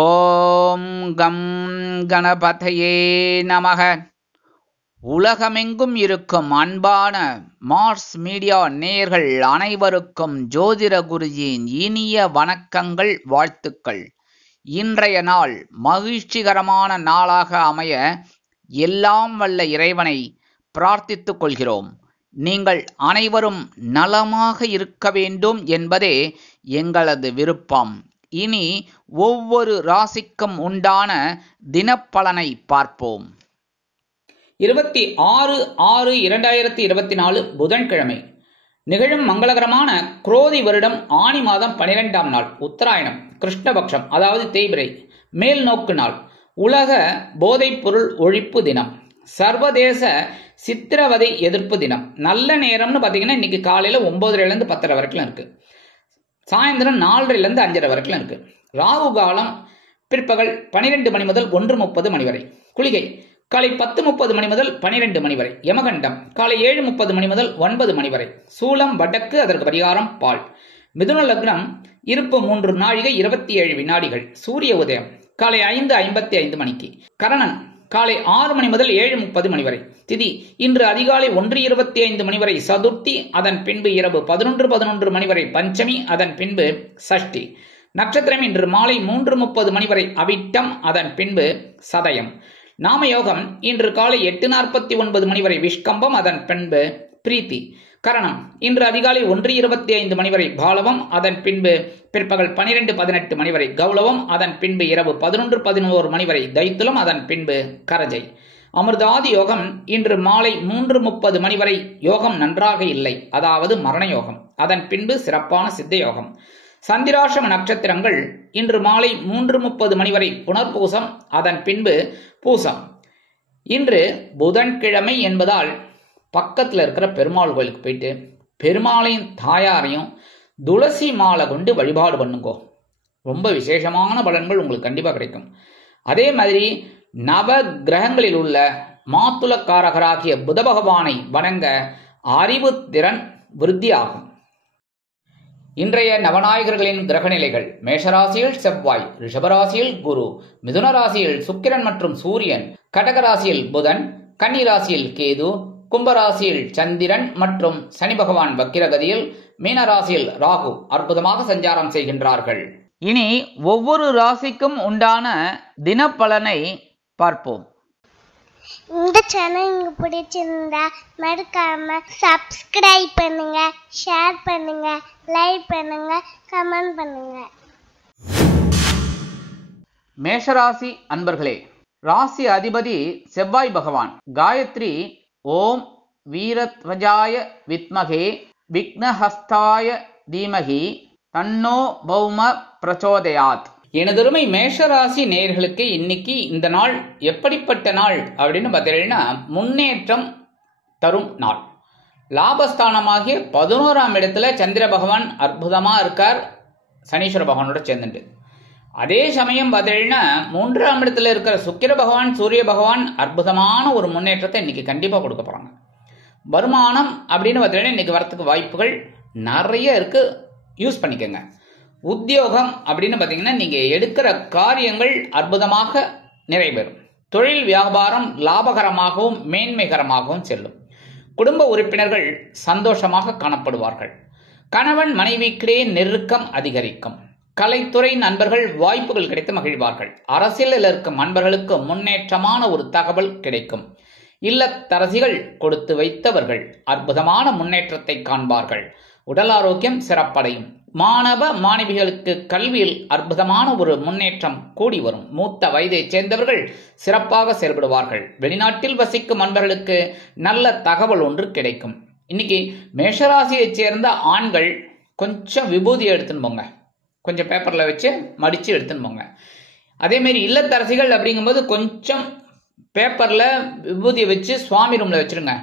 ஓம் come கணபதையே நமக. உலகமெங்கும் இருக்கும் அன்பான மார்ஸ் மீடியா நேயர்கள் அனைவருக்கும் ஜோதிட குருஜியின் இனிய வணக்கங்கள், வாழ்த்துக்கள். இன்றைய நாள் மகிழ்ச்சிகரமான நாளாக அமைய எல்லாம் வல்ல இறைவனை பிரார்த்தித்துக் கொள்கிறோம். நீங்கள் அனைவரும் நலமாக இருக்க வேண்டும் என்பதே எங்களது விருப்பம். இனி ஒவ்வொரு ராசிக்கும் உண்டான தினப்பலனை பார்ப்போம். 26/6/2024 புதன்கிழமை நிகழும் மங்களகரமான குரோதி வருடம் ஆனி மாதம் 12ஆம் நாள், உத்தராயணம், கிருஷ்ணபக்ஷம், அதாவது தேய்பிறை, மேல் நோக்கு நாள், உலக போதைப்பொருள் ஒழிப்பு தினம், சர்வதேச சித்திரவதை எதிர்ப்பு தினம். நல்ல நேரம்னு பார்த்தீங்கன்னா இன்னைக்கு காலையில் 9:30 10:30 வரைக்கும் இருக்கு. சாயந்தரம் 4:30 5:30 வரைக்கும் இருக்கு. ராகு காலம் பிற்பகல் 12 மணி முதல் 1:30 மணி வரை. குளிகை காலை 10:30 மணி முதல் 12 மணி வரை. யமகண்டம் காலை 7:30 மணி முதல் 9 மணி வரை. சூலம் வடக்கு, அதற்கு பரிகாரம் பால். மிதுன லக்னம் இருப்பு 3 நாழிகை 27 வினாடிகள். சூரிய உதயம் காலை 5:55 மணிக்கு. கரணன் காலை 6 மணி முதல் 7:30 மணி வரை. திதி இன்று அதிகாலை 1:25 மணி வரை சதுர்த்தி, அதன் பின்பு இரவு 11:11 மணி வரை பஞ்சமி, அதன் பின்பு சஷ்டி. நட்சத்திரம் இன்று மாலை 3:30 மணி வரை அவிட்டம், அதன் பின்பு சதயம். நாமயோகம் இன்று காலை 8:49 மணி வரை விஷ்கம்பம், அதன் பின்பு பிரீத்தி. கரணம் இன்று அதிகாலை 1:25 மணி வரை பாலவம், அதன் பின்பு பிற்பகல் 12:18 மணி வரை கௌளவம், அதன் பின்பு இரவு 11:11 மணி வரை தைத்துலம், அதன் பின்பு கரஜை. அமிர்தாதி யோகம் இன்று மாலை 3:30 மணி வரை யோகம் நன்றாக இல்லை, அதாவது மரண யோகம், அதன் பின்பு சிறப்பான சித்த யோகம். சந்திராசிரம நட்சத்திரங்கள் இன்று மாலை 3:30 மணி வரை புனர்பூசம், அதன் பின்பு பூசம். இன்று புதன்கிழமை என்பதால் பக்கத்தில் இருக்கிற பெருமாள் கோயிலுக்கு போயிட்டு பெருமாளையும் தாயாரையும் துளசி மாலை கொண்டு வழிபாடு பண்ணுங்கோ. ரொம்ப விசேஷமான பலன்கள் உங்களுக்கு கண்டிப்பாக கிடைக்கும். அதே மாதிரி நவ கிரகங்களில் உள்ள மாத்துலக்காரகராகிய புத பகவானை வணங்க அறிவு திறன் விருத்தியாகும். இன்றைய நவநாயகர்களின் கிரகநிலைகள்: மேஷராசியில் செவ்வாய், ரிஷபராசியில் குரு, மிதுன ராசியில் சுக்கிரன் மற்றும் சூரியன், கடகராசியில் புதன், கன்னிராசியில் கேது, கும்பராசியில் சந்திரன் மற்றும் சனி பகவான் வக்கிரகதியில், மீனராசியில் ராகு அற்புதமாக சஞ்சாரம் செய்கின்றார்கள். இனி ஒவ்வொரு ராசிக்கும் உண்டான தினப்பலனை பார்ப்போம். இந்த சேனல் உங்களுக்கு பிடிச்சிருந்தா மறக்காம சப்ஸ்கிரைப் பண்ணுங்க, ஷேர் பண்ணுங்க, லைக் பண்ணுங்க, கமெண்ட் பண்ணுங்க. மேஷராசி அன்பர்களே, ராசி அதிபதி செவ்வாய் பகவான். காயத்ரி ஓம் வீரத்வஜாய வித்மகே விக்னஹஸ்தாய தீமகி தன்னோ பௌம பிரச்சோதயாத். எனதருமை மேஷராசி நேயர்களுக்கு இன்னைக்கு இந்த நாள் எப்படிப்பட்ட நாள் அப்படின்னு பார்த்தீங்கன்னா முன்னேற்றம் தரும் நாள். லாபஸ்தானமாகிய 11ஆம் இடத்துல சந்திர பகவான் அற்புதமா இருக்கார், சனீஸ்வர பகவானோட சேர்ந்துட்டு. அதே சமயம் பார்த்தீங்கன்னா 3ஆம் இடத்துல இருக்கிற சுக்கிர பகவான், சூரிய பகவான் அற்புதமான ஒரு முன்னேற்றத்தை இன்னைக்கு கண்டிப்பா கொடுக்க போறாங்க. வருமானம் அப்படின்னு பார்த்தீங்கன்னா இன்னைக்கு வரத்துக்கு வாய்ப்புகள் நிறைய இருக்கு, யூஸ் பண்ணிக்கோங்க. உத்தியோகம் அப்படின்னு பார்த்தீங்கன்னா நீங்க எடுக்கிற காரியங்கள் அற்புதமாக நிறைவேறும். தொழில் வியாபாரம் லாபகரமாகவும் மேன்மைகரமாகவும் செல்லும். குடும்ப உறுப்பினர்கள் சந்தோஷமாக காணப்படுவார்கள். கணவன் மனைவிக்கிடையே நெருக்கம் அதிகரிக்கும். கலைத்துறை நண்பர்கள் வாய்ப்புகள் கிடைத்து மகிழ்வார்கள். அரசியலில் இருக்கும் நண்பர்களுக்கு முன்னேற்றமான ஒரு தகவல் கிடைக்கும். இல்லத்தரசிகள் கொடுத்து வைத்தவர்கள் அற்புதமான முன்னேற்றத்தை காண்பார்கள். உடல் ஆரோக்கியம் சிறப்படையும். மாணவ மாணவிகளுக்கு கல்வியில் அற்புதமான ஒரு முன்னேற்றம் கூடி வரும். மூத்த வயதைச் சேர்ந்தவர்கள் சிறப்பாக செயல்படுவார்கள். வெளிநாட்டில் வசிக்கும் நண்பர்களுக்கு நல்ல தகவல் ஒன்று கிடைக்கும். இன்னைக்கு மேஷராசியைச் சேர்ந்த ஆண்கள் கொஞ்சம் விபூதி எடுத்துன்னு போங்க, கொஞ்சம் பேப்பர்ல வச்சு மடிச்சு எடுத்துன்னு போங்க. அதே மாதிரி இல்லத்தரசிகள் அப்படிங்கும்போது கொஞ்சம் பேப்பர்ல விபூதியை வச்சு சுவாமி ரூம்ல வச்சிருங்க.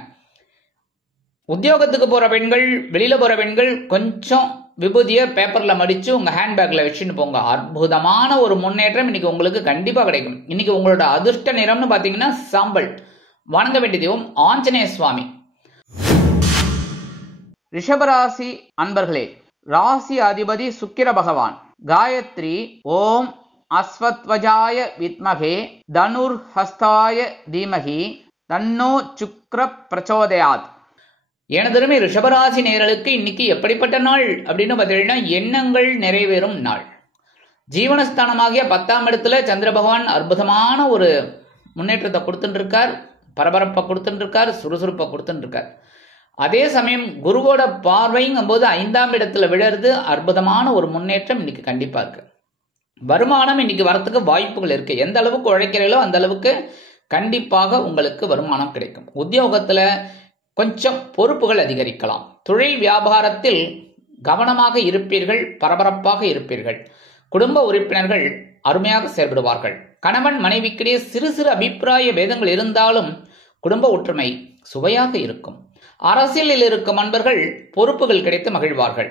உத்தியோகத்துக்கு போற பெண்கள், வெளியில போற பெண்கள் கொஞ்சம் விபூதியை பேப்பர்ல மடிச்சு உங்க ஹேண்ட்பேக்ல வச்சுன்னு போங்க. அற்புதமான ஒரு முன்னேற்றம் இன்னைக்கு உங்களுக்கு கண்டிப்பா கிடைக்கும். இன்னைக்கு உங்களோட அதிர்ஷ்ட நிறம்னு பாத்தீங்கன்னா சாம்பல். வணங்க வேண்டிய தெய்வம் ஆஞ்சநேய சுவாமி. ரிஷபராசி அன்பர்களே, ராசி அதிபதி சுக்கிர பகவான். காயத்ரி ஓம் அஸ்வத்வஜாய வித்மகே தனுர்ஹஸ்தாய தீமகி தன்னோ சுக்ர பிரச்சோதயாத். எனதருமை ரிஷபராசி நேயர்களுக்கு இன்னைக்கு எப்படிப்பட்ட நாள் அப்படின்னு பார்த்தீங்கன்னா எண்ணங்கள் நிறைவேறும் நாள். ஜீவனஸ்தானமாகிய 10ஆம் இடத்துல சந்திர பகவான் அற்புதமான ஒரு முன்னேற்றத்தை கொடுத்துட்டு இருக்கார், பரபரப்பை கொடுத்துட்டு இருக்கார், சுறுசுறுப்பை கொடுத்துட்டு இருக்கார். அதே சமயம் குருவோட பார்வைங்கும் போது 5ஆம் இடத்துல விழறது அற்புதமான ஒரு முன்னேற்றம் இன்னைக்கு கண்டிப்பா இருக்கு. வருமானம் இன்னைக்கு வரத்துக்கு வாய்ப்புகள் இருக்கு. எந்த அளவுக்கு உழைக்கிறீங்களோ அந்த அளவுக்கு கண்டிப்பாக உங்களுக்கு வருமானம் கிடைக்கும். உத்தியோகத்துல கொஞ்சம் பொறுப்புகள் அதிகரிக்கலாம். தொழில் வியாபாரத்தில் கவனமாக இருப்பீர்கள், பரபரப்பாக இருப்பீர்கள். குடும்ப உறுப்பினர்கள் அருமையாக செயல்படுவார்கள். கணவன் மனைவிக்கிடையே சிறு சிறு அபிப்பிராய பேதங்கள் இருந்தாலும் குடும்ப ஒற்றுமை சுவையாக இருக்கும். அரசியலில் இருக்கும் நண்பர்கள் பொறுப்புகள் கிடைத்து மகிழ்வார்கள்.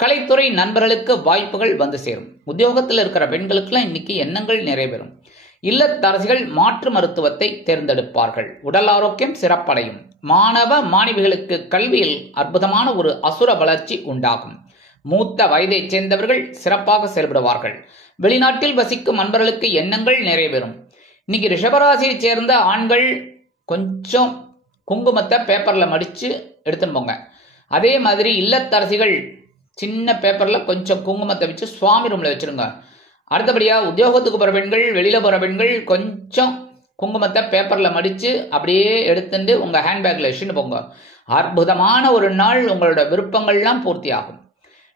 கலைத்துறை நண்பர்களுக்கு வாய்ப்புகள் வந்து சேரும். உத்தியோகத்தில் இருக்கிற பெண்களுக்கெல்லாம் இன்னைக்கு எண்ணங்கள் நிறைவேறும். இல்லத்தரசிகள் மாற்று மருத்துவத்தை தேர்ந்தெடுப்பார்கள். உடல் ஆரோக்கியம் சிறப்படையும். மாணவ மாணவிகளுக்கு கல்வியில் அற்புதமான ஒரு அசுர வளர்ச்சி உண்டாகும். மூத்த வயதைச் சேர்ந்தவர்கள் சிறப்பாக செயல்படுவார்கள். வெளிநாட்டில் வசிக்கும் நண்பர்களுக்கு எண்ணங்கள் நிறைவேறும். இன்னைக்கு ரிஷபராசியை சேர்ந்த ஆண்கள் கொஞ்சம் குங்குமத்தை பேப்பர்ல மடிச்சு எடுத்துன்னு போங்க. அதே மாதிரி இல்லத்தரசிகள் சின்ன பேப்பர்ல கொஞ்சம் குங்குமத்தை வச்சு சுவாமி ரூம்ல வச்சிருங்க. அடுத்தபடியா உத்தியோகத்துக்கு போற பெண்கள், வெளியில போற பெண்கள் கொஞ்சம் குங்குமத்தை பேப்பர்ல மடிச்சு அப்படியே எடுத்துட்டு உங்க ஹேண்ட்பேக்ல வச்சுன்னு போங்க. அற்புதமான ஒரு நாள். உங்களோட விருப்பங்கள்லாம் பூர்த்தி ஆகும்.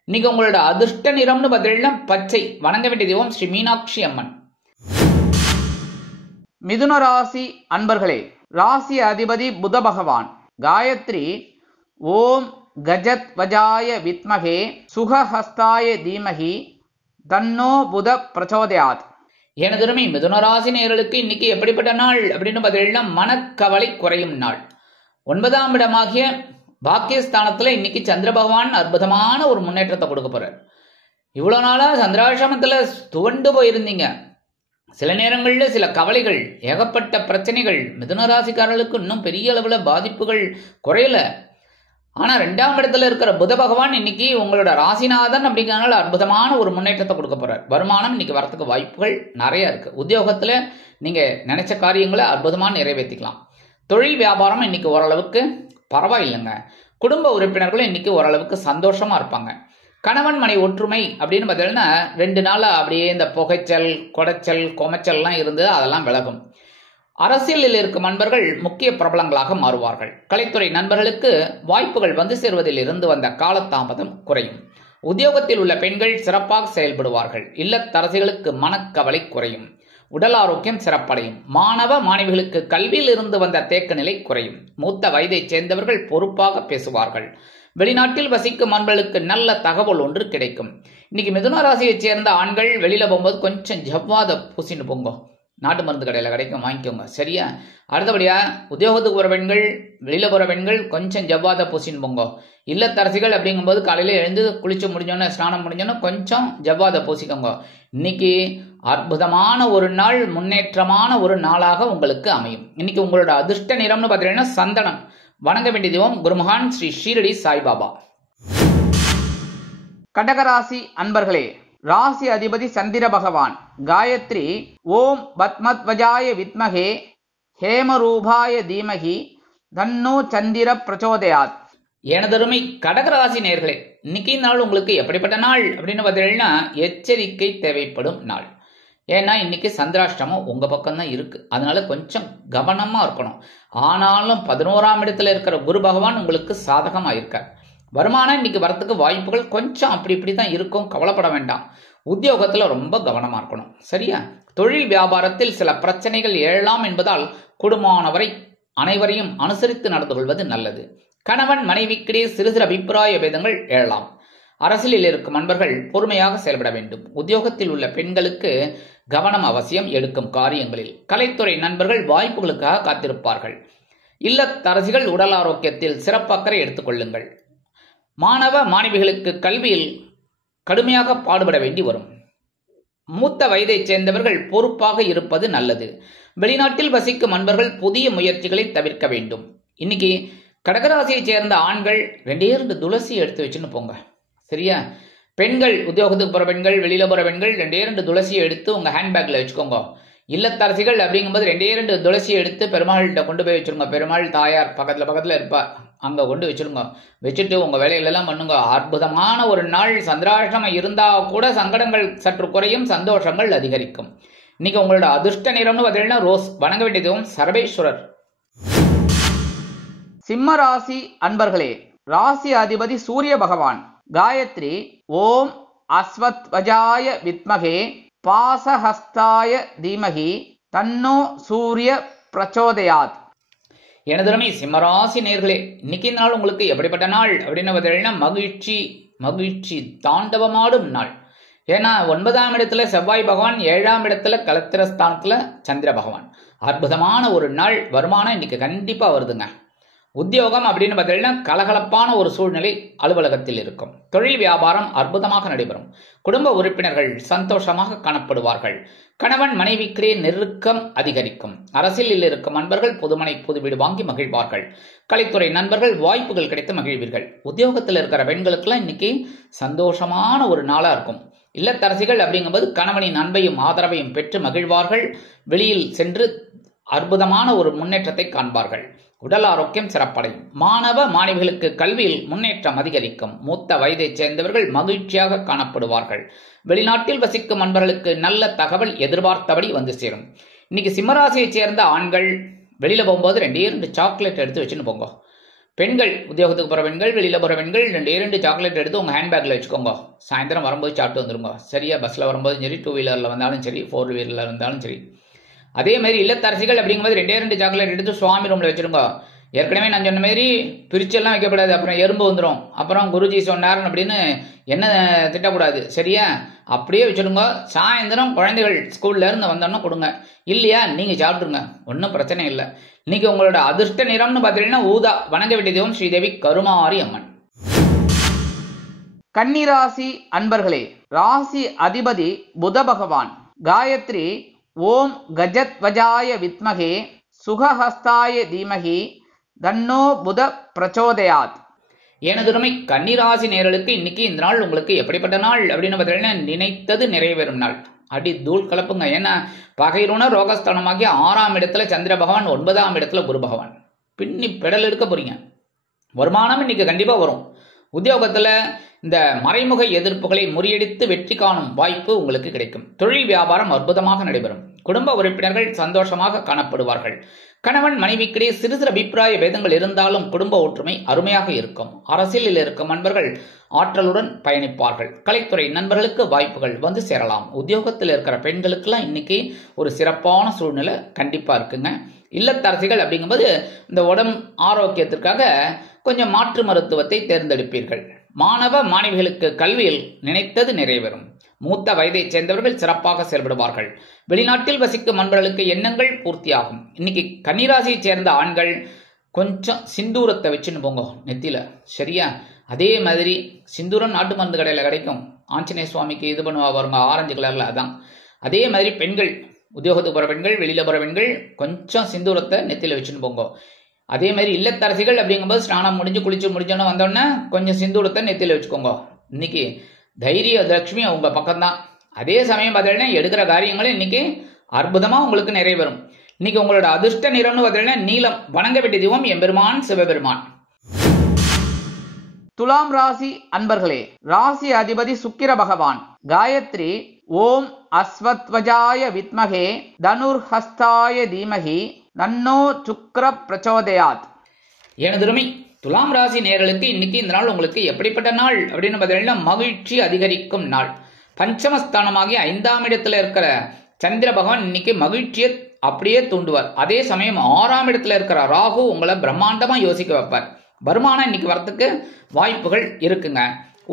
இன்னைக்கு உங்களோட அதிர்ஷ்ட நிறம்னு பார்த்தீங்கன்னா பச்சை. வணங்க வேண்டிய தெய்வம் ஸ்ரீ மீனாட்சி அம்மன். மிதுன ராசி அன்பர்களே, ராசி அதிபதி புத பகவான். காயத்ரி ஓம் கஜத்வஜாய வித்மகே சுகஹஸ்தாய தீமகி தன்னோ புத பிரச்சோதயாத். எனதுமே மிதுனராசி நேயர்களுக்கு இன்னைக்கு எப்படிப்பட்ட நாள் அப்படின்னு பார்த்தீங்கன்னா மனக்கவலை குறையும் நாள். 9ஆம் இடமாகிய பாக்கியஸ்தானத்துல இன்னைக்கு சந்திர பகவான் அற்புதமான ஒரு முன்னேற்றத்தை கொடுக்க போறார். இவ்வளவு நாளா சந்திராசிரமத்துல துவண்டு போயிருந்தீங்க. சில நேரங்களில் சில கவலைகள், ஏகப்பட்ட பிரச்சனைகள். மிதுனராசிக்காரர்களுக்கு இன்னும் பெரிய அளவுல பாதிப்புகள் குறையல. ஆனா 2ஆம் இடத்துல இருக்கிற புத பகவான் இன்னைக்கு உங்களோட ராசிநாதன் அப்படிங்கிறனால அற்புதமான ஒரு முன்னேற்றத்தை கொடுக்க போறார். வருமானம் இன்னைக்கு வரத்துக்கு வாய்ப்புகள் நிறைய இருக்கு. உத்தியோகத்துல நீங்க நினைச்ச காரியங்களை அற்புதமா நிறைவேற்றிக்கலாம். தொழில் வியாபாரம் இன்னைக்கு ஓரளவுக்கு பரவாயில்லைங்க. குடும்ப உறுப்பினர்களும் இன்னைக்கு ஓரளவுக்கு சந்தோஷமா இருப்பாங்க. கணவன் மனை ஒற்றுமை அப்படின்னு பார்த்தீங்கன்னா 2 நாள் அப்படியே இந்த புகைச்சல், கொடைச்சல், கொமைச்சல்லாம் இருந்து அதெல்லாம் விலகும். அரசியலில் இருக்கும் நண்பர்கள் முக்கிய பிரபலங்களாக மாறுவார்கள். கலைத்துறை நண்பர்களுக்கு வாய்ப்புகள் வந்து சேர்வதில் இருந்து வந்த காலதாமதம் குறையும். உத்தியோகத்தில் உள்ள பெண்கள் சிறப்பாக செயல்படுவார்கள். இல்லத்தரசிகளுக்கு மனக்கவலை குறையும். உடல் ஆரோக்கியம் சிறப்படையும். மாணவ மாணவிகளுக்கு கல்வியில் இருந்து வந்த தேக்க நிலை குறையும். மூத்த வயதைச் சேர்ந்தவர்கள் பொறுப்பாக பேசுவார்கள். வெளிநாட்டில் வசிக்கும் நண்பர்களுக்கு நல்ல தகவல் ஒன்று கிடைக்கும். இன்னைக்கு மிதுன ராசியைச் சேர்ந்த ஆண்கள் வெளியில போகும்போது கொஞ்சம் ஜவ்வாத பூசின்னு போங்க. நாட்டு மருந்து கடையில் கிடைக்கும், வாங்கிக்கோங்க. சரியா? அடுத்தபடியா உத்தியோகத்துக்கு போற பெண்கள், வெளியில போற பெண்கள் கொஞ்சம் ஜவ்வாத பூசின்னு போங்க. இல்லத்தரசிகள் அப்படிங்கும்போது காலையில எழுந்து குளிச்சு முடிஞ்சோன்னு, ஸ்நானம் முடிஞ்சோன்னு கொஞ்சம் ஜவ்வாத பூசிக்கோங்க. இன்னைக்கு அற்புதமான ஒரு நாள், முன்னேற்றமான ஒரு நாளாக உங்களுக்கு அமையும். இன்னைக்கு உங்களோட அதிர்ஷ்ட நிறம்னு பார்த்தீங்கன்னா சந்தனம். வணங்க வேண்டிய தெய்வம் குருமகான் ஸ்ரீ ஷீரடி சாய்பாபா. கடகராசி அன்பர்களே, ராசி அதிபதி சந்திர பகவான். காயத்ரி ஓம் பத்மத்வஜாய வித்மகே ஹேமரூபாய தீமகி தன்னோ சந்திர பிரச்சோதயாத். எனதருமை கடகராசி நேயர்களே, இன்னைக்கு நாள் உங்களுக்கு எப்படிப்பட்ட நாள் அப்படின்னு பார்த்தீங்கன்னா எச்சரிக்கை தேவைப்படும் நாள். ஏன்னா இன்னைக்கு சந்திராஷ்டமம் உங்க பக்கம் தான் இருக்கு. அதனால கொஞ்சம் கவனமா இருக்கணும். ஆனாலும் 11ஆம் இடத்துல இருக்கிற குரு பகவான் உங்களுக்கு சாதகமா இருக்கார். வருமானம் இன்னைக்கு வரத்துக்கு வாய்ப்புகள் கொஞ்சம் அப்படி இப்படி தான் இருக்கும். கவலைப்பட வேண்டாம். உத்தியோகத்துல ரொம்ப கவனமா இருக்கணும். சரியா? தொழில் வியாபாரத்தில் சில பிரச்சனைகள் எழலாம் என்பதால் குடும்பமானவரை அனைவரையும் அனுசரித்து நடந்து கொள்வது நல்லது. கணவன் மனைவிக்கிடையே சிறு சிறு அபிப்பிராய பேதங்கள் எழலாம். அரசியலில் இருக்கும் நண்பர்கள் பொறுமையாக செயல்பட வேண்டும். உத்தியோகத்தில் உள்ள பெண்களுக்கு கவனம் அவசியம் எடுக்கும் காரியங்களில். கலைத்துறை நண்பர்கள் வாய்ப்புகளுக்காக காத்திருப்பார்கள். இல்லத்தரசிகள் உடல் ஆரோக்கியத்தில் சிறப்பு அக்கறை எடுத்துக்கொள்ளுங்கள். மாணவ மாணவிகளுக்கு கல்வியில் கடுமையாக பாடுபட வேண்டி வரும். மூத்த வயதைச் சேர்ந்தவர்கள் பொறுப்பாக இருப்பது நல்லது. வெளிநாட்டில் வசிக்கும் நண்பர்கள் புதிய முயற்சிகளை தவிர்க்க வேண்டும். இன்னைக்கு கடகராசியை சேர்ந்த ஆண்கள் 2 துளசி எடுத்து வச்சுன்னு போங்க. சரியா? பெண்கள், உத்தியோகத்துக்கு போற பெண்கள், வெளியில போற பெண்கள் 2 துளசியை எடுத்து உங்க ஹேண்ட்பேக்ல வச்சுக்கோங்க. இல்லத்தரசிகள் அப்படிங்கும்போது 2 துளசியை எடுத்து பெருமாள்கிட்ட கொண்டு போய் வச்சிருங்க. பெருமாள் தாயார் பக்கத்துல இருப்பா, அங்க கொண்டு வச்சிருங்க. வச்சுட்டு உங்க வேலைகள் எல்லாம் பண்ணுங்க. அற்புதமான ஒரு நாள். சந்திராஷ்டமம் இருந்தா கூட சங்கடங்கள் சற்று குறையும், சந்தோஷங்கள் அதிகரிக்கும். இன்னைக்கு உங்களோட அதிர்ஷ்ட நிறம்னு பார்த்தீங்கன்னா ரோஸ். வணங்க வேண்டியதும் சர்வேஸ்வரர். சிம்ம ராசி அன்பர்களே, ராசி அதிபதி சூரிய பகவான். காயத்ரி ஓம் அஸ்வத்வஜாய வித்மகே பாசஹஸ்தாய தீமகி தன்னோ சூரிய பிரச்சோதயாத். எனதுமே சிம்மராசி நேர்களே, இன்னைக்கு நாள் உங்களுக்கு எப்படிப்பட்ட நாள் அப்படின்னு பார்த்தீங்கன்னா மகிழ்ச்சி தாண்டவமாடும் நாள். ஏன்னா 9ஆம் இடத்துல செவ்வாய் பகவான், 7ஆம் இடத்துல கலத்திரஸ்தானத்துல சந்திர பகவான். அற்புதமான ஒரு நாள். வருமானம் இன்னைக்கு கண்டிப்பா வருதுங்க. உத்தியோகம் அப்படின்னு பார்த்தீங்கன்னா கலகலப்பான ஒரு சூழ்நிலை அலுவலகத்தில் இருக்கும். தொழில் வியாபாரம் அற்புதமாக நடைபெறும். குடும்ப உறுப்பினர்கள் சந்தோஷமாக காணப்படுவார்கள். கணவன் மனைவிக்கிடையே நெருக்கம் அதிகரிக்கும். அரசியலில் இருக்கும் நண்பர்கள் புதுமனை புது வீடு வாங்கி மகிழ்வார்கள். கலைத்துறை நண்பர்கள் வாய்ப்புகள் கிடைத்து மகிழ்வீர்கள். உத்தியோகத்தில் இருக்கிற பெண்களுக்கெல்லாம் இன்னைக்கு சந்தோஷமான ஒரு நாளா இருக்கும். இல்லத்தரசிகள் அப்படிங்கும்போது கணவனின் அன்பையும் ஆதரவையும் பெற்று மகிழ்வார்கள். வெளியில் சென்று அற்புதமான ஒரு முன்னேற்றத்தை காண்பார்கள். உடல் ஆரோக்கியம் சிறப்படையும். மாணவ மாணவிகளுக்கு கல்வியில் முன்னேற்றம் அதிகரிக்கும். மூத்த வயதைச் சேர்ந்தவர்கள் மகிழ்ச்சியாக காணப்படுவார்கள். வெளிநாட்டில் வசிக்கும் நண்பர்களுக்கு நல்ல தகவல் எதிர்பார்த்தபடி வந்து சேரும். இன்னைக்கு சிம்மராசியைச் சேர்ந்த ஆண்கள் வெளியில போகும்போது 2 சாக்லேட் எடுத்து வச்சுன்னு போங்க. பெண்கள், உத்தியோகத்துக்கு போற பெண்கள், வெளியில போற பெண்கள் 2 சாக்லேட் எடுத்து உங்க ஹேண்ட்பேக்ல வச்சுக்கோங்க. சாயந்தரம் வரும்போது சாப்பிட்டு வந்துருங்க. சரியா? பஸ்ல வரும்போது சரி, 2 வீலர்ல வந்தாலும் சரி, 4 வீலர்ல வந்தாலும் சரி. அதே மாதிரி இல்லத்தரசிகள் அப்படிங்கும்போது 2 சாக்லேட் எடுத்து சுவாமி ரூம்ல வச்சிருங்க. ஏற்கனவே நான் சொன்ன மாதிரி பிரிச்செல்லாம் வைக்கப்படாது. அப்புறம் எறும்பு வந்துடும். அப்புறம் குருஜி சொன்னார் அப்படின்னு என்ன திட்டக்கூடாது. சரியா? அப்படியே வச்சிருங்க. சாயந்தரம் குழந்தைகள் ஸ்கூல்ல இருந்து வந்தோன்னா கொடுங்க. இல்லையா நீங்க சாப்பிட்டுருங்க, ஒன்றும் பிரச்சனை இல்லை. இன்னைக்கு உங்களோட அதிர்ஷ்ட நிறம்னு பார்த்தீங்கன்னா ஊதா. வணங்க வேண்டியதும் ஸ்ரீதேவி கருமாரி அம்மன். கன்னிராசி அன்பர்களே, ராசி அதிபதி புத பகவான். காயத்ரி ஓம் கஜத்வஜாய வித்மகே சுகஹஸ்தாய தீமகி தன்னோ புத பிரச்சோதயாத். எனதுமை கன்னிராசி நேயர்களுக்கு இன்னைக்கு இந்த நாள் உங்களுக்கு எப்படிப்பட்ட நாள் அப்படின்னு பார்த்தீங்கன்னா நினைத்தது நிறைவேறும் நாள். அடி தூள் கலப்புங்க. ஏன்னா பகைருண ரோகஸ்தானமாகி 6ஆம் இடத்துல சந்திர பகவான், 9ஆம் இடத்துல குரு பகவான். பின்னி பெடல் எடுக்க போறீங்க. வருமானம் இன்னைக்கு கண்டிப்பா வரும். உத்தியோகத்துல இந்த மறைமுக எதிர்ப்புகளை முறியடித்து வெற்றி காணும் வாய்ப்பு உங்களுக்கு கிடைக்கும். தொழில் வியாபாரம் அற்புதமாக நடைபெறும். குடும்ப உறுப்பினர்கள் சந்தோஷமாக காணப்படுவார்கள். கணவன் மனைவிக்கிடையே சிறு சிறு அபிப்பிராய பேதங்கள் இருந்தாலும் குடும்ப ஒற்றுமை அருமையாக இருக்கும். அரசியலில் இருக்கும் நண்பர்கள் ஆற்றலுடன் பயணிப்பார்கள். கலைத்துறை நண்பர்களுக்கு வாய்ப்புகள் வந்து சேரலாம். உத்தியோகத்தில் இருக்கிற பெண்களுக்கெல்லாம் இன்னைக்கு ஒரு சிறப்பான சூழ்நிலை கண்டிப்பா இருக்குங்க. இல்லத்தரசிகள் அப்படிங்கும்போது இந்த உடம்பு ஆரோக்கியத்திற்காக கொஞ்சம் மாற்று மருத்துவத்தை தேர்ந்தெடுப்பீர்கள். மாணவ மாணவிகளுக்கு கல்வியில் நினைத்தது நிறைவேறும். மூத்த வயதைச் சேர்ந்தவர்கள் சிறப்பாக செயல்படுவார்கள். வெளிநாட்டில் வசிக்கும் நண்பர்களுக்கு எண்ணங்கள் பூர்த்தியாகும். இன்னைக்கு கன்னிராசியைச் சேர்ந்த ஆண்கள் கொஞ்சம் சிந்தூரத்தை வச்சுன்னு போங்க நெத்தியில. சரியா? அதே மாதிரி சிந்தூரம் நாட்டு மருந்து கடையில கிடைக்கும். ஆஞ்சநேய சுவாமிக்கு இது பண்ணுவா பாருங்க, ஆரஞ்சு கலர்ல. அதான். அதே மாதிரி பெண்கள், உத்தியோகத்துக்கு போற பெண்கள், வெளியில போற பெண்கள் கொஞ்சம் சிந்தூரத்தை நெத்தியில வச்சுன்னு போங்க. அதே மாதிரி இல்லத்தரசிகள் அப்படிங்கும்போது ஸ்நானம் முடிஞ்சு குளிச்சு முடிஞ்சோன்னு வந்தோடனே கொஞ்சம் சிந்தூரத்தை நெத்தியில வச்சுக்கோங்க. இன்னைக்கு தைரிய லட்சுமி உங்க பக்கம்தான். அதே சமயம் பார்த்தீங்கன்னா எடுக்கிற காரியங்களும் இன்னைக்கு அற்புதமா உங்களுக்கு நிறைவேறும். இன்னைக்கு உங்களோட அதிர்ஷ்ட நிறம்னு பார்த்தீங்கன்னா நீலம். வணங்க வேண்டிய தெய்வம் எம்பெருமான் சிவபெருமான். துலாம் ராசி அன்பர்களே, ராசி அதிபதி சுக்கிர பகவான். காயத்ரி ஓம் அஸ்வத்வஜாய வித்மகே தனுர்ஹஸ்தாய தீமகி தன்னோ சுக்ர பிரச்சோதயாத். எனதுருமை துலாம் ராசி நேயர்களுக்கு இன்னைக்கு இந்த நாள் உங்களுக்கு எப்படிப்பட்ட நாள் அப்படின்னு பார்த்தீங்கன்னா மகிழ்ச்சி அதிகரிக்கும் நாள். பஞ்சமஸ்தானமாகி 5ஆம் இடத்துல இருக்கிற சந்திர பகவான் இன்னைக்கு மகிழ்ச்சியை அப்படியே தூண்டுவார். அதே சமயம் 6ஆம் இடத்துல இருக்கிற ராகு உங்களை பிரம்மாண்டமா யோசிக்க வைப்பார். வருமானம் இன்னைக்கு வரத்துக்கு வாய்ப்புகள் இருக்குங்க.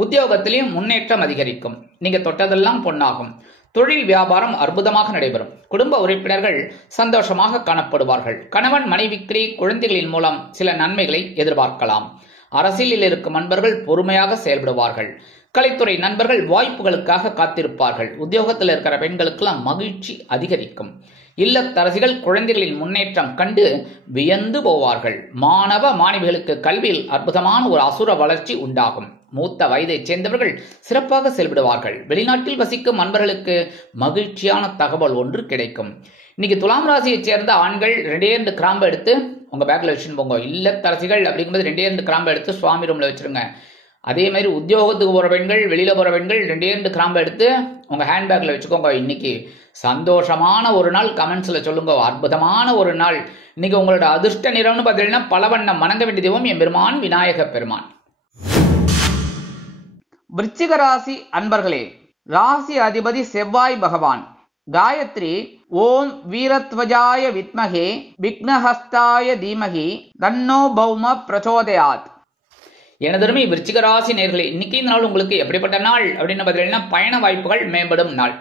உத்தியோகத்திலையும் முன்னேற்றம் அதிகரிக்கும். நீங்க தொட்டதெல்லாம் பொன்னாகும். தொழில் வியாபாரம் அற்புதமாக நடைபெறும். குடும்ப உறுப்பினர்கள் சந்தோஷமாக காணப்படுவார்கள். கணவன் மனைவிக்கிடையே குழந்தைகளின் மூலம் சில நன்மைகளை எதிர்பார்க்கலாம். அரசியலில் இருக்கும் நண்பர்கள் பொறுமையாக செயல்படுவார்கள். கலைத்துறை நண்பர்கள் வாய்ப்புகளுக்காக காத்திருப்பார்கள். உத்தியோகத்தில் இருக்கிற பெண்களுக்கெல்லாம் மகிழ்ச்சி அதிகரிக்கும். இல்லத்தரசிகள் குழந்தைகளின் முன்னேற்றம் கண்டு வியந்து போவார்கள். மாணவ மாணவிகளுக்கு கல்வியில் அற்புதமான ஒரு அசுர வளர்ச்சி உண்டாகும். மூத்த வயதை சேர்ந்தவர்கள் சிறப்பாக செயல்படுவார்கள். வெளிநாட்டில் வசிக்கும் அன்பர்களுக்கு மகிழ்ச்சியான தகவல் ஒன்று கிடைக்கும். இன்னைக்கு துலாம் ராசியை சேர்ந்த ஆண்கள் 2 கிராம்பு எடுத்து உங்க பேக்ல வச்சுன்னு போங்க. இல்லத்தரசிகள் அப்படிங்கும்போது 2 கிராம்பு எடுத்து சுவாமி ரூம்ல வச்சிருங்க. அதே மாதிரி உத்தியோகத்துக்கு போற பெண்கள், வெளியில போற பெண்கள் 2 கிராம்பு எடுத்து உங்க ஹேண்ட்பேக்ல வச்சுக்கோங்க. இன்னைக்கு சந்தோஷமான ஒரு நாள். கமெண்ட்ஸ்ல சொல்லுங்க, அற்புதமான ஒரு நாள். இன்னைக்கு உங்களோட அதிர்ஷ்ட நிறம்னு பார்த்தீங்கன்னா பலவண்ணம். வணங்க வேண்டிய தெய்வம் எம்பெருமான் விநாயக பெருமான். விருச்சிக ராசி அன்பர்களே, ராசி அதிபதி செவ்வாய் பகவான். காயத்ரி ஓம் வீரத்வஜாய வித்மகே விக்னஹஸ்தாய தீமகி தன்னோ பௌம பிரச்சோதயாத். எனதருமை விருச்சிக ராசி நேயர்களே, இன்னைக்கு இந்த நாள் உங்களுக்கு எப்படிப்பட்ட நாள் அப்படின்னு பார்த்தீங்கன்னா பயண வாய்ப்புகள் மேம்படும் நாள்.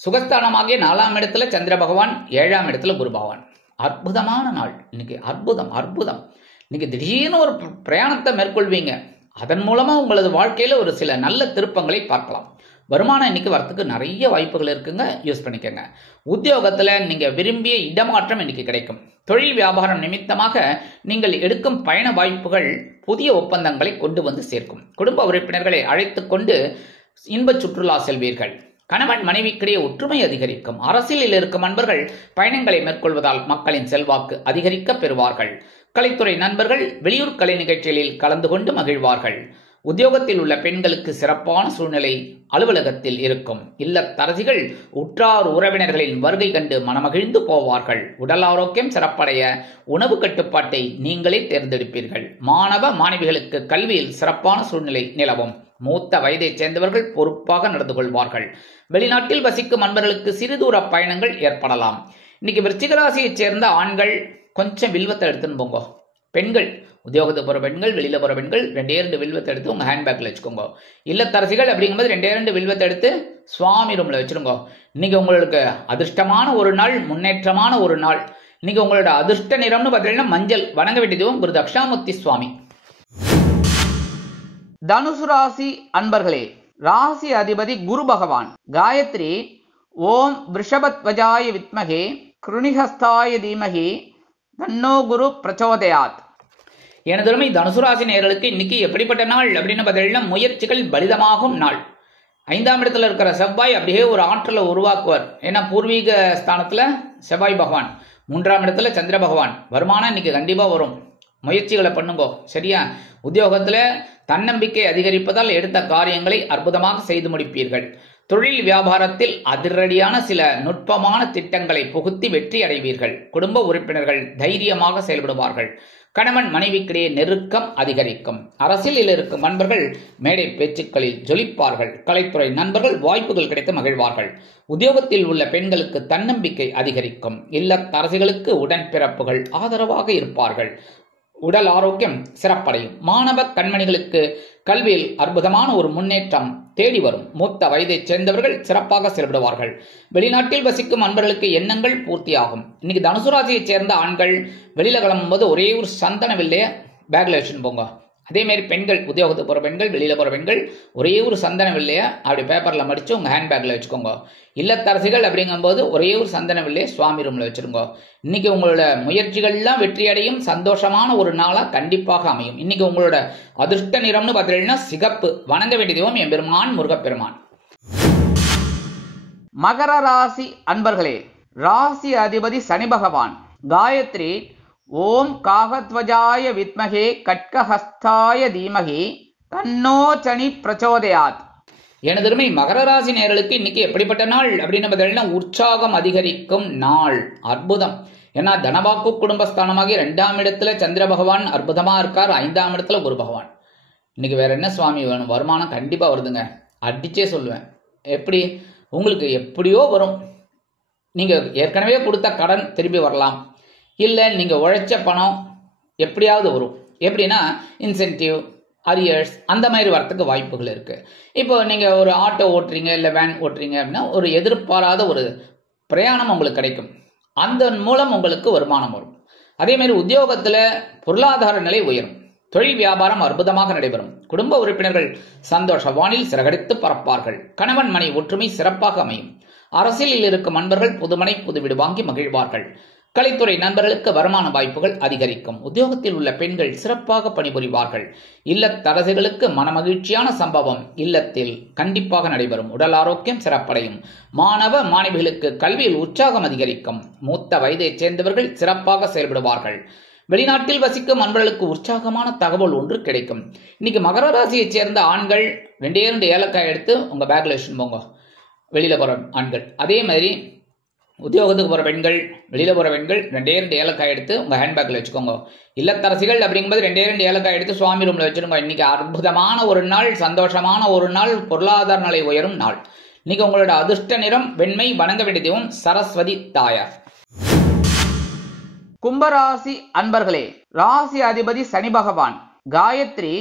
சுகஸ்தானமாகிய 4ஆம் இடத்துல சந்திர பகவான், 7ஆம் இடத்துல குரு பகவான். அற்புதமான நாள் இன்னைக்கு. அற்புதம். இன்னைக்கு திடீர்னு ஒரு பிரயாணத்தை மேற்கொள்வீங்க. அதன் மூலமா உங்களது வாழ்க்கையில ஒரு சில நல்ல திருப்பங்களை பார்க்கலாம். வருமானம் இன்னைக்கு வரத்துக்கு நிறைய வாய்ப்புகள் இருக்குங்க, யூஸ் பண்ணிக்கோங்க. உத்தியோகத்துல நீங்க விரும்பிய இடமாற்றம் இன்னைக்கு கிடைக்கும். தொழில் வியாபாரம் நிமித்தமாக நீங்கள் எடுக்கும் பயண வாய்ப்புகள் புதிய ஒப்பந்தங்களை கொண்டு வந்து சேர்க்கும். குடும்ப உறுப்பினர்களை அழைத்து கொண்டு இன்ப சுற்றுலா செல்வீர்கள். கணவன் மனைவிக்கிடையே ஒற்றுமை அதிகரிக்கும். அரசியலில் இருக்கும் நண்பர்கள் பயணங்களை மேற்கொள்வதால் மக்களின் செல்வாக்கு அதிகரிக்க பெறுவார்கள். கலைத்துறை நண்பர்கள் வெளியூர் கலை நிகழ்ச்சிகளில் கலந்து கொண்டு மகிழ்வார்கள். உத்தியோகத்தில் உள்ள பெண்களுக்கு சிறப்பான சூழ்நிலை அலுவலகத்தில் இருக்கும். இல்லத்தரசிகள் உற்றார் உறவினர்களின் வருகை கண்டு மனமகிழ்ந்து போவார்கள். உடல் ஆரோக்கியம் சிறப்படைய உணவு கட்டுப்பாட்டை நீங்களே தேர்ந்தெடுப்பீர்கள். மாணவ மாணவிகளுக்கு கல்வியில் சிறப்பான சூழ்நிலை நிலவும். மூத்த வயதை சேர்ந்தவர்கள் பொறுப்பாக நடந்து கொள்வார்கள். வெளிநாட்டில் வசிக்கும் அன்பர்களுக்கு சிறு தூர பயணங்கள் ஏற்படலாம். இன்னைக்கு விருச்சிக ராசியைச் சேர்ந்த ஆண்கள் கொஞ்சம் வில்வத்தை எடுத்துன்னு போங்க. பெண்கள், உத்தியோகத்துக்கு போற பெண்கள், வெளியில போற பெண்கள் 2 வில்வத்தை எடுத்து உங்க ஹேண்ட்பேக்ல வச்சுக்கோங்க. இல்லத்தரசிகள் அப்படிங்கும்போது 2 வில்வத்தை எடுத்து சுவாமி ரூம்ல வச்சிருங்க. இன்னைக்கு உங்களுக்கு அதிர்ஷ்டமான ஒரு நாள், முன்னேற்றமான ஒரு நாள். இன்னைக்கு உங்களோட அதிர்ஷ்ட நிறம்னு பார்த்தீங்கன்னா மஞ்சள். வணங்க வேண்டியதும் குரு தட்சிணாமூர்த்தி சுவாமி. தனுசு ராசி அன்பர்களே, ராசி அதிபதி குரு பகவான். காயத்ரி ஓம் விருஷபத்வஜாய வித்மகே கிருணிஹஸ்தாய தீமகி தன்னோ குரு பிரச்சோதயாத். எனதருமை தனுசு ராசி நேயர்களுக்கு இன்னைக்கு எப்படிப்பட்ட நாள் அப்படின்னு பார்த்தீங்கன்னா முயற்சிகள் பலிதமாகும் நாள். 5ஆம் இடத்துல இருக்கிற செவ்வாய் அப்படியே ஒரு ஆற்றலை உருவாக்குவார். ஏன்னா பூர்வீக ஸ்தானத்துல செவ்வாய் பகவான், 3ஆம் இடத்துல சந்திர பகவான். வருமானம் இன்னைக்கு கண்டிப்பா வரும். முயற்சிகளை பண்ணுங்க, சரியா? உத்தியோகத்துல தன்னம்பிக்கை அதிகரிப்பதால் எடுத்த காரியங்களை அற்புதமாக செய்து முடிப்பீர்கள். தொழில் வியாபாரத்தில் அதிரடியான சில நுட்பமான திட்டங்களை புகுத்தி வெற்றி அடைவீர்கள். குடும்ப உறுப்பினர்கள் தைரியமாக செயல்படுவார்கள். கணவன் மனைவிக்கிடையே நெருக்கம் அதிகரிக்கும். அரசியலில் இருக்கும் நண்பர்கள் மேடை பேச்சுக்களில் ஜொலிப்பார்கள். கலைத்துறை நண்பர்கள் வாய்ப்புகள் கிடைத்து மகிழ்வார்கள். உத்தியோகத்தில் உள்ள பெண்களுக்கு தன்னம்பிக்கை அதிகரிக்கும். இல்லத்தரசிகளுக்கு உடன்பிறப்புகள் ஆதரவாக இருப்பார்கள். உடல் ஆரோக்கியம் சிறப்படையும். மாணவ கண்மணிகளுக்கு கல்வியில் அற்புதமான ஒரு முன்னேற்றம் தேடி வரும். மூத்த வயதை சேர்ந்தவர்கள் சிறப்பாக செயல்படுவார்கள். வெளிநாட்டில் வசிக்கும் அன்பர்களுக்கு எண்ணங்கள் பூர்த்தியாகும். இன்னைக்கு தனுசு ராசியை சேர்ந்த ஆண்கள் வெளியில கிளம்பும் போது ஒரே ஒரு சந்தன வில்லைய பேக்ல வச்சுன்னு போங்க. அதே மாதிரி பெண்கள், உத்தியோகத்துக்கு போற பெண்கள், வெளியில போற பெண்கள் ஒரே ஒரு சந்தன வில்லைய அப்படி பேப்பர்ல மடிச்சு உங்க ஹேண்ட்பேக்ல வச்சுக்கோங்க. இல்லத்தரசிகள் அப்படிங்கும்போது ஒரே ஒரு சந்தன வில்லைய சுவாமி ரூம்ல வச்சிருங்க. இன்னைக்கு உங்களோட முயற்சிகள்லாம் வெற்றியடையும். சந்தோஷமான ஒரு நாளா கண்டிப்பாக அமையும். இன்னைக்கு உங்களோட அதிர்ஷ்ட நிறம்னு பார்த்தீங்கன்னா சிகப்பு. வணங்க வேண்டிய தெய்வம் எம்பெருமான் முருகப்பெருமான். மகர ராசி அன்பர்களே, ராசி அதிபதி சனி பகவான். காயத்ரி ஓம் காகத்வஜாய வித்மகே கட்கஹஸ்தாய தீமகி தன்னோ சனி பிரச்சோதயாத். எனதருமை மகர ராசி நேயர்களுக்கு இன்னைக்கு எப்படிப்பட்ட நாள் அப்படின்னு பார்த்தீங்கன்னா உற்சாகம் அதிகரிக்கும் நாள். அற்புதம். ஏன்னா தனவாக்கு குடும்பஸ்தானமாகி 2ஆம் இடத்துல சந்திர பகவான் அற்புதமா இருக்கார். 5ஆம் இடத்துல குரு பகவான். இன்னைக்கு வேற என்ன சுவாமி வேணும்? வருமானம் கண்டிப்பா வருதுங்க, அடிச்சே சொல்லுவேன். எப்படி உங்களுக்கு எப்படியோ வரும். நீங்க ஏற்கனவே கொடுத்த கடன் திரும்பி வரலாம், இல்ல நீங்க உழைச்ச பணம் எப்படியாவது வரும். எப்படின்னா இன்சென்டிவ், அரியர்ஸ் அந்த மாதிரி வரத்துக்கு வாய்ப்புகள் இருக்கு. இப்போ நீங்க ஒரு ஆட்டோ ஓட்டுறீங்க, இல்ல வேன் ஓட்டுறீங்க அப்படின்னா ஒரு எதிர்பாராத ஒரு பிரயாணம் உங்களுக்கு கிடைக்கும். அதன் மூலம் உங்களுக்கு வருமானம் வரும். அதே மாதிரி உத்தியோகத்துல பொருளாதார நிலை உயரும். தொழில் வியாபாரம் அற்புதமாக நடைபெறும். குடும்ப உறுப்பினர்கள் சந்தோஷ வானில் சிறகடித்து பறப்பார்கள். கணவன் மனை ஒற்றுமை சிறப்பாக அமையும். அரசியலில் இருக்கும் நண்பர்கள் புதுமனை புதுவீடு வாங்கி மகிழ்வார்கள். கலைத்துறை நண்பர்களுக்கு வருமான வாய்ப்புகள் அதிகரிக்கும். உத்தியோகத்தில் உள்ள பெண்கள் சிறப்பாக பணிபுரிவார்கள். இல்லத்தரசிகளுக்கு மனமகிழ்ச்சியான சம்பவம் இல்லத்தில் கண்டிப்பாக நடைபெறும். உடல் ஆரோக்கியம் சிறப்படையும். மாணவ மாணவிகளுக்கு கல்வியில் உற்சாகம் அதிகரிக்கும். மூத்த வயதைச் சேர்ந்தவர்கள் சிறப்பாக செயல்படுவார்கள். வெளிநாட்டில் வசிக்கும் அன்பர்களுக்கு உற்சாகமான தகவல் ஒன்று கிடைக்கும். இன்னைக்கு மகர ராசியைச் சேர்ந்த ஆண்கள் 2 ஏலக்காய் எடுத்து உங்க பேக்ல வச்சுன்னு போங்க, வெளியில போற ஆண்கள். அதே மாதிரி உத்தியோகத்துக்கு போற பெண்கள், வெளியில போற பெண்கள் 2 ஏலக்காய் எடுத்து உங்க ஹேண்ட்பேக்ல வச்சுக்கோங்க. இல்லத்தரசிகள் அப்படிங்கும்போது 2 ஏலக்காய் எடுத்து சுவாமி ரூம்ல வச்சிருங்க. இன்னைக்கு அற்புதமான ஒரு நாள், சந்தோஷமான ஒரு நாள், பொருளாதார நிலை உயரும் நாள். இன்னைக்கு உங்களோட அதிர்ஷ்ட நிறம் வெண்மை. வணங்க வேண்டிய தெய்வம் சரஸ்வதி தாயார். கும்பராசி அன்பர்களே, ராசி அதிபதி சனி பகவான். காயத்ரி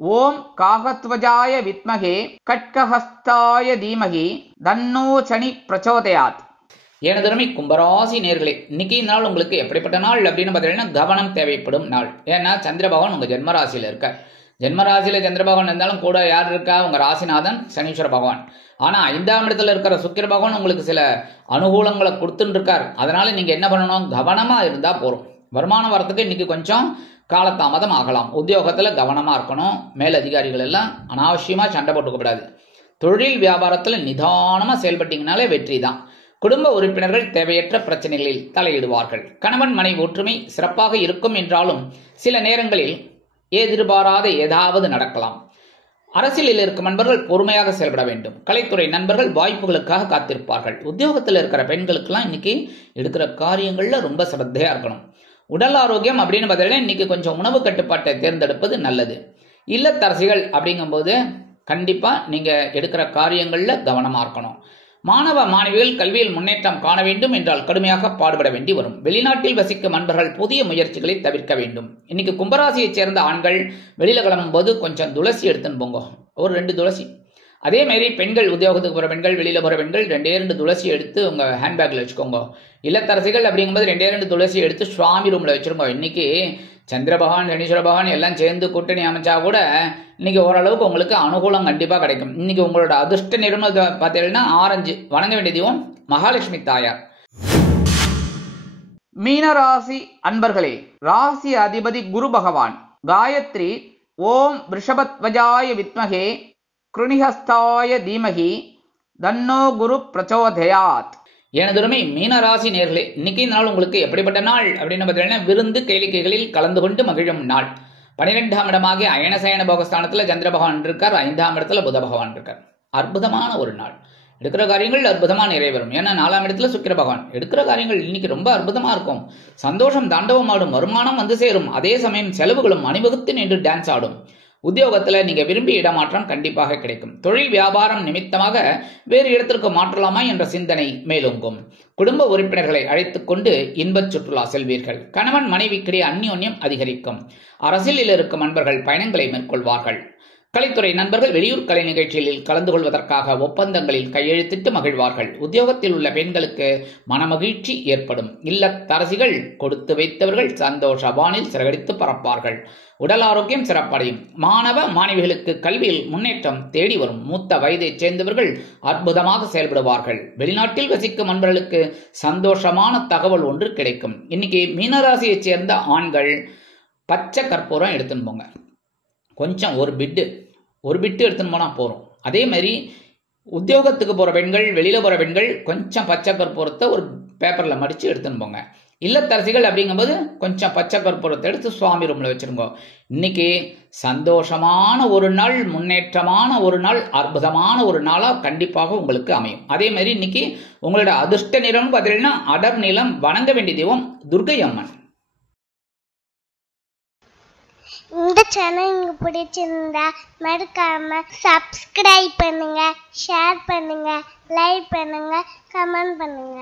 ஓம் காகத்வஜாய வித்மகே கட்கஹஸ்தாய தீமகி தன்னோ சனி பிரச்சோதயாத். எனதருமை கும்பராசி நேர்களே, இன்னைக்கு நாள் உங்களுக்கு எப்படிப்பட்ட நாள் அப்படின்னு பார்த்தீங்கன்னா கவனம் தேவைப்படும் நாள். ஏன்னா சந்திர பகவான் உங்க ஜென்மராசியில இருக்க. ஜென்மராசியில சந்திர பகவான் இருந்தாலும் கூட யார் இருக்கா? உங்க ராசிநாதன் சனீஸ்வர பகவான். ஆனா 5ஆம் இடத்துல இருக்கிற சுக்கிர பகவான் உங்களுக்கு சில அனுகூலங்களை கொடுத்துட்டு இருக்கார். அதனால நீங்க என்ன பண்ணணும்? கவனமா இருந்தா போறோம். வருமானம் வரத்துக்கு இன்னைக்கு கொஞ்சம் காலதாமதம் ஆகலாம். உத்தியோகத்துல கவனமா இருக்கணும். மேலதிகாரிகள் எல்லாம் அனாவசியமா சண்டை போட்டுக்கூடாது. தொழில் வியாபாரத்துல நிதானமா செயல்பட்டீங்கனாலே வெற்றி தான். குடும்ப உறுப்பினர்கள் தேவையற்ற பிரச்சனைகளில் தலையிடுவார்கள். கணவன் மனைவி ஒற்றுமை சிறப்பாக இருக்கும் என்றாலும் சில நேரங்களில் எதிர்பாராத ஏதாவது நடக்கலாம். அரசியலில் இருக்கும் நண்பர்கள் பொறுமையாக செயல்பட வேண்டும். கலைத்துறை நண்பர்கள் வாய்ப்புகளுக்காக காத்திருப்பார்கள். உத்தியோகத்தில் இருக்கிற பெண்களுக்கெல்லாம் இன்னைக்கு எடுக்கிற காரியங்கள்ல ரொம்ப சிரத்தையா இருக்கணும். உடல் ஆரோக்கியம் அப்படின்னு பார்த்தீங்கன்னா இன்னைக்கு கொஞ்சம் உணவு கட்டுப்பாட்டை தேர்ந்தெடுப்பது நல்லது. இல்லத்தரசிகள் அப்படிங்கும்போது கண்டிப்பா நீங்க எடுக்கிற காரியங்கள்ல கவனமா இருக்கணும். மாணவ மாணவிகள் கல்வியில் முன்னேற்றம் காண வேண்டும் என்றால் கடுமையாக பாடுபட வேண்டி வரும். வெளிநாட்டில் வசிக்கும் நண்பர்கள் புதிய முயற்சிகளை தவிர்க்க வேண்டும். இன்னைக்கு கும்பராசியைச் சேர்ந்த ஆண்கள் வெளியில கிளம்பும் போது கொஞ்சம் துளசி எடுத்துன்னு போங்க, ஒரு 2 துளசி. அதே மாதிரி பெண்கள், உத்தியோகத்துக்கு போற பெண்கள், வெளியில போற பெண்கள் 2 துளசி எடுத்து உங்க ஹேண்ட்பேக்ல வச்சுக்கோங்க. இல்லத்தரசிகள் அப்படிங்கும்போது 2 துளசி எடுத்து சுவாமி ரூம்ல வச்சிருங்க. இன்னைக்கு சந்திர பகவான் சனீஸ்வர பகவான் எல்லாம் சேர்ந்து கூட்டணி அமைச்சா கூட இன்னைக்கு ஓரளவுக்கு உங்களுக்கு அனுகூலம் கண்டிப்பா கிடைக்கும். இன்னைக்கு உங்களோட அதிர்ஷ்ட நிறம் பார்த்தீங்கன்னா ஆரஞ்சு. வணங்க வேண்டிய தெய்வம் மகாலட்சுமி தாயார். மீனராசி அன்பர்களே, ராசி அதிபதி குரு பகவான். காயத்ரி ஓம் ரிஷபத்வஜாய வித்மகே கிருணிஹஸ்தாய தீமகி தன்னோ குரு பிரச்சோதயாத். எனதுமே மீனராசி நேர்களே, இன்னைக்கு நாள் உங்களுக்கு எப்படிப்பட்ட நாள் அப்படின்னு பார்த்தீங்கன்னா விருந்து கேளிக்கைகளில் கலந்து கொண்டு மகிழும் நாள். 12ஆம் இடமாகிய அயனசயன போகஸ்தானத்துல சந்திர பகவான் இருக்கார். 5ஆம் இடத்துல புத பகவான் இருக்கார். அற்புதமான ஒரு நாள். எடுக்கிற காரியங்கள் அற்புதமா நிறைவேறும். ஏன்னா 4ஆம் இடத்துல சுக்கிர பகவான். எடுக்கிற காரியங்கள் இன்னைக்கு ரொம்ப அற்புதமா இருக்கும். சந்தோஷம் தாண்டவம் ஆடும். வருமானம் வந்து சேரும். அதே சமயம் செலவுகளும் அணிவகுத்து நின்று டான்ஸ் ஆடும். உத்தியோகத்துல நீங்க விரும்பிய இடமாற்றம் கண்டிப்பாக கிடைக்கும். தொழில் வியாபாரம் நிமித்தமாக வேறு இடத்திற்கு மாற்றலாமா என்ற சிந்தனை மேலோங்கும். குடும்ப உறுப்பினர்களை அழைத்துக் கொண்டு இன்பச் சுற்றுலா செல்வீர்கள். கணவன் மனைவிக்கிடையே அந்யோன்யம் அதிகரிக்கும். அரசியலில் இருக்கும் நண்பர்கள் பயணங்களை மேற்கொள்வார்கள். கலைத்துறை நண்பர்கள் வெளியூர் கலை நிகழ்ச்சிகளில் கலந்து கொள்வதற்காக ஒப்பந்தங்களில் கையெழுத்திட்டு மகிழ்வார்கள். உத்தியோகத்தில் உள்ள பெண்களுக்கு மனமகிழ்ச்சி ஏற்படும். இல்லத்தரசிகள் கொடுத்து வைத்தவர்கள் சந்தோஷ வானில் சிறகடித்து பறப்பார்கள். உடல் ஆரோக்கியம் சிறப்படையும். மாணவ மாணவிகளுக்கு கல்வியில் முன்னேற்றம் தேடி வரும். மூத்த வயதைச் சேர்ந்தவர்கள் அற்புதமாக செயல்படுவார்கள். வெளிநாட்டில் வசிக்கும் நண்பர்களுக்கு சந்தோஷமான தகவல் ஒன்று கிடைக்கும். இன்னைக்கு மீனராசியைச் சேர்ந்த ஆண்கள் பச்சை கற்பூரம் எடுத்துன்னு போங்க. கொஞ்சம் ஒரு பிட்டு எடுத்துன்னு போனால் போகிறோம். அதே மாதிரி உத்தியோகத்துக்கு போகிற பெண்கள், வெளியில் போகிற பெண்கள் கொஞ்சம் பச்சை கற்பூரத்தை ஒரு பேப்பரில் மடித்து எடுத்துன்னு போங்க. இல்லத்தரசிகள் அப்படிங்கும்போது கொஞ்சம் பச்சை கற்பூரத்தை எடுத்து சுவாமி ரூமில் வச்சுருங்க. இன்னைக்கு சந்தோஷமான ஒரு நாள், முன்னேற்றமான ஒரு நாள், அற்புதமான ஒரு நாளாக கண்டிப்பாக உங்களுக்கு அமையும். அதே மாதிரி இன்னைக்கு உங்களோட அதிர்ஷ்ட நிறம்னு பார்த்தீங்கன்னா அடர் நிலம். வணங்க வேண்டிய தெய்வம் துர்க்கை அம்மன். இந்த சேனல் உங்களுக்கு பிடிச்சிருந்தா மறக்காம சப்ஸ்கிரைப் பண்ணுங்க, ஷேர் பண்ணுங்க, லைக் பண்ணுங்க, கமெண்ட் பண்ணுங்க.